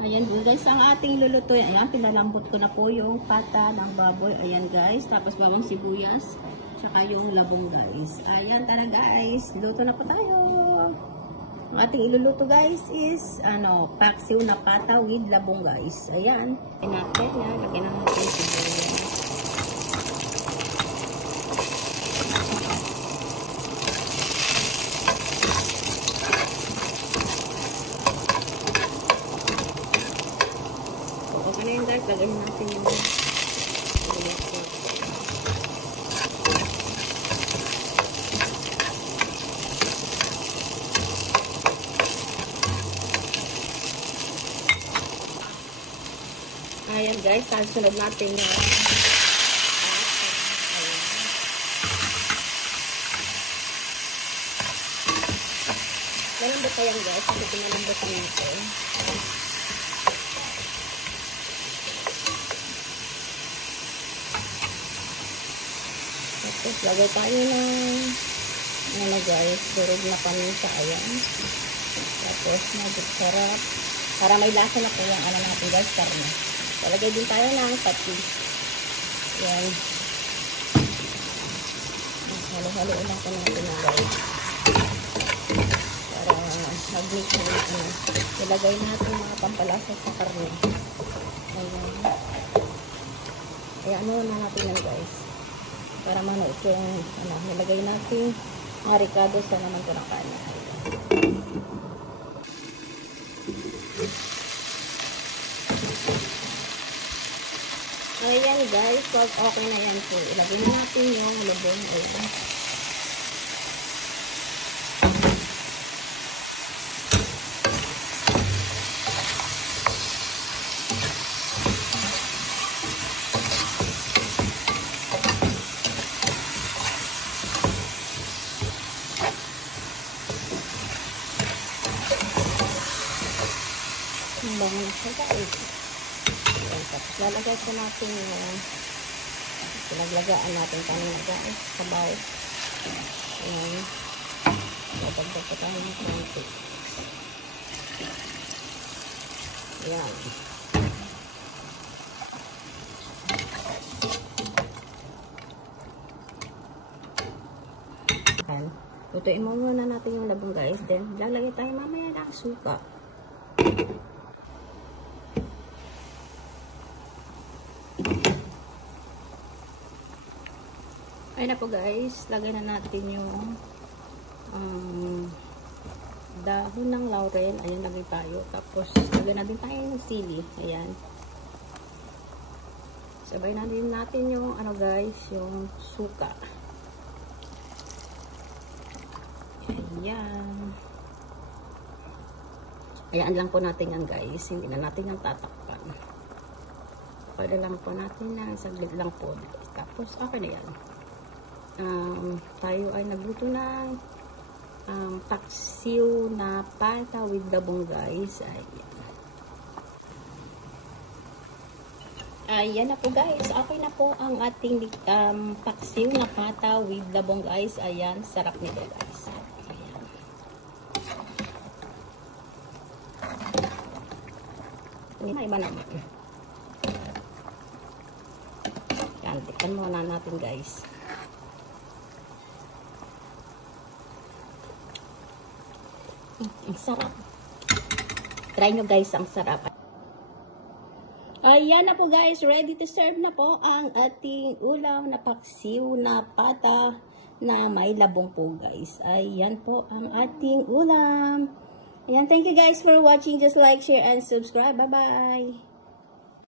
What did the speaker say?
Ayan guys, ang ating lulutuin. Ayan, pinalambot ko na po yung pata ng baboy. Ayan guys, tapos bawang sibuyas, tsaka yung labong guys. Ayan, tara guys, luto na po tayo. Ang ating iluluto guys is, paksiw na pata with labong guys. Ayan, natin yan, lagyan na natin sibuyas. Lagyan natin yung ayan guys, sunod natin yung malambot pa yan guys, kasi pinalambot natin. Tapos lagay tayo ng guys, durog na paminta, ayan. Tapos sarap. Para may lasa na po yung natin guys, karne. Talagay din tayo ng pati. Ayan. Halo-halo lang po natin guys. Para mag-mix na ilagay natin mga pampalasa sa karne. Ayan. Ayan, na natin yan guys. Para manuot yung nilagay natin mga ricado sa naman ko ng kanin. Ayan guys, pag okay na yan po, ilagay na natin yung labong. Ayan. Bangon na siya guys. Ayan, tapos lalagay ko natin yung pinaglagaan natin kanina guys, sabaw. Ayan, nagdagdag ko tayo ng konti. Ayan. Ayan, lutuin mo muna natin yung labong guys, then lalagay tayo mamaya ng suka. Ayun na po guys, lagay na natin yung dahon ng laurel. Ayan, lagay tayo. Tapos lagay na din tayo ng sili. Ayan. Sabay na din natin yung guys, yung suka. Ayan. Ayan lang po natin yan guys. Hindi na natin yung tatakpan. Pwede lang po natin na saglit lang po. Tapos okay na yan. Tayo ay nagluto ng paksiw na pata with labong guys. Ayan na po guys. Okay na po ang ating paksiw na pata with labong guys. Ayan, sarap nito guys. Ayan. Iba naman. Ayan, tikman muna natin guys. Ang sarap. Try nyo guys, ang sarap. Ayan na po guys, ready to serve na po ang ating ulam na paksiw na pata na may labong po guys. Ayan po ang ating ulam. Ayan, thank you guys for watching. Just like, share, and subscribe. Bye-bye.